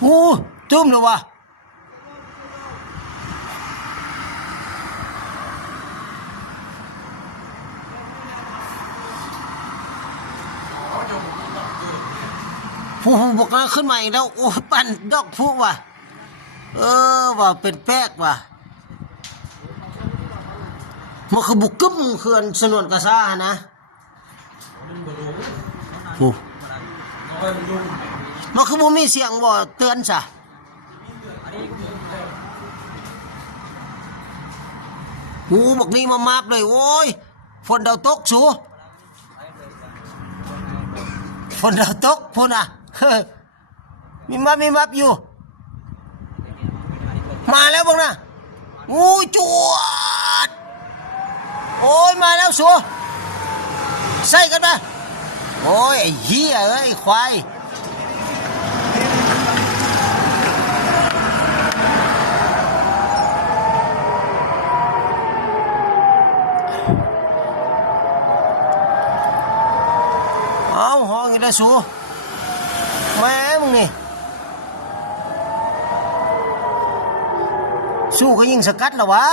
โอ้จุ่มเลยวะผู้บกขึ้นมาอีกแล้วโอ้ปั่นดอกผู้ว่ะว่าเป็นแป๊กว่ะมันคือบุกกึ้มเขื่อนสนวนกระซ่านะโอ้มันคือบ่มีเสียงบ่เตือนซะโอ้บอกนี้มามาบเลยโอ้ยฝนดาวตกสูฝนดาวตกพูดนะมีมับอยู่มาแล้วบ้างนะโอ้ยจวดโอ้ยมาแล้วสัวใส่กันมาโอ้ยไอ้เหี้ยเอ้ยควายเอาห้องอีกแล้วสัวแม่มึงนี่สู้ก็ยิงสกัดแล้ววะ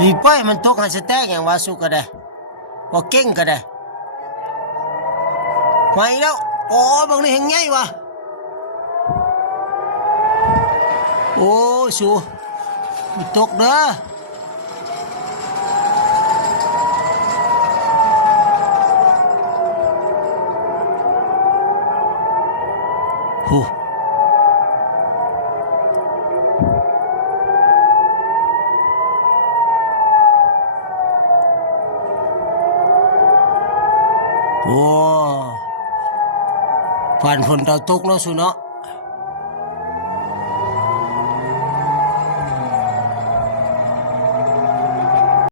รีบไปมันตกให้สแต็กอย่างว่าสู้ก็ได้ว่าเก่งก็ได้มาอีกแล้วโอ้บางนี่เห็นไงวะโอ้สู้มันตกเด้อโอ้โอ้ผ่านฝนดาวตกแล้วสุเนาะ